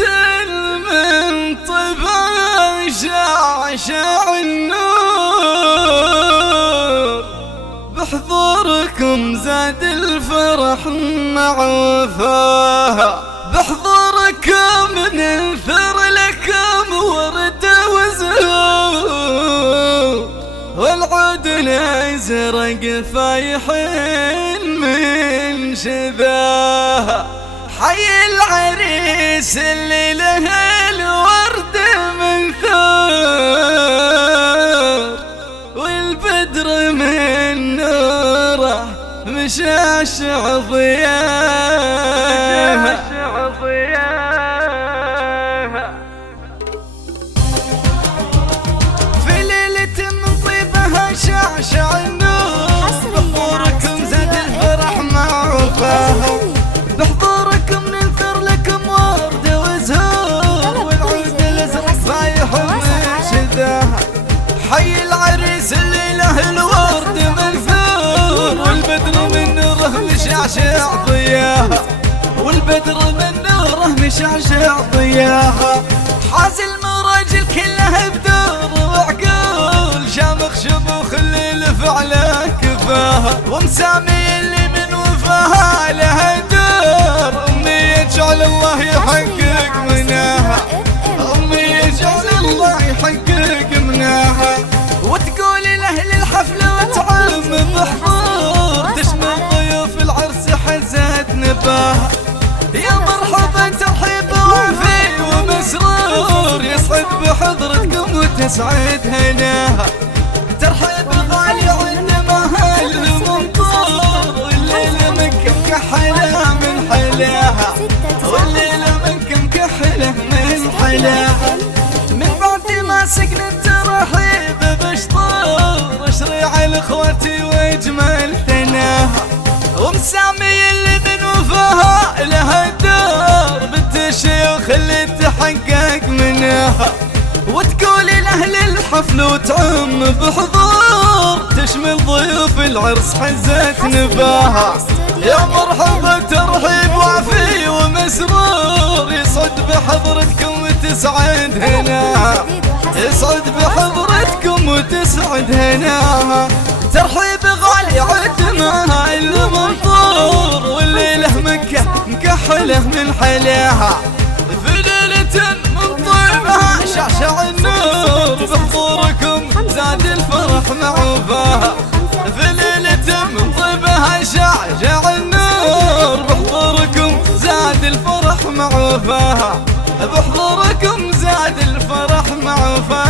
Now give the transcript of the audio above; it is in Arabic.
من طيبها شعشع النور، بحضوركم زاد الفرح مع وفاها. بحضوركم ننثر لكم ورد وزهور، والعود نزرق فايحين من شذاها. حي العريس اللي له الورد منثور، والبدر من نوره مشعشع ضياها. في ليلة من طيبها شعشع النور، بحضوركم زاد الفرح مع وفاها. بحضوركم ننثر لكم ورد وزهور، والعود الازرق فايح من شذاها. حي العريس اللي له الورد منثور، والبدر من نوره مشعشع ضياها. والبدر من نوره مشعشع ضياها. حاز المراجل كلها بدور وعقول، شامخ شموخ اللي لفعله كفاها. ومسامي اللي من وفاها لها دور، امي يجعل الله يحقق مناها. امي يجعل الله يحقق مناها. وتقولي لاهل الحفل وتعم بحضور، تشمل ضيوف العرس حزت نباها. يا مرحبا ترحيب وافي ومسرور، يسعد بحضرتكم وتسعد هناها. ترحيب غالي عند مهل المنطور، والليلة منكم كحلة من حلاها. والليلة منكم كحلة من حلاها. من بعد ما سقنا الترحيب بشطور، اشري على اخوتي واجمل ثناها. ومسامي اللي من وفاها لها الدور، بنت الشيوخ اللي تحقق منها. وتقولي لاهل الحفل وتعم بحضور، تشمل ضيوف العرس حزت نباها. يا مرحبا ترحيب وافي ومسرور، يسعد بحضرتكم وتسعد هناها. يسعد بحضرتكم وتسعد هناها. ترحيب غالي عدمها المنطور، والليلة مكة مكحلة من حلاها. في ليلة من طيبها شعشع النور، بحضوركم زاد الفرح مع وفاها. في ليلة من طيبها شعشع النور، بحضوركم زاد الفرح مع وفاها. بحضوركم زاد الفرح مع وفاها.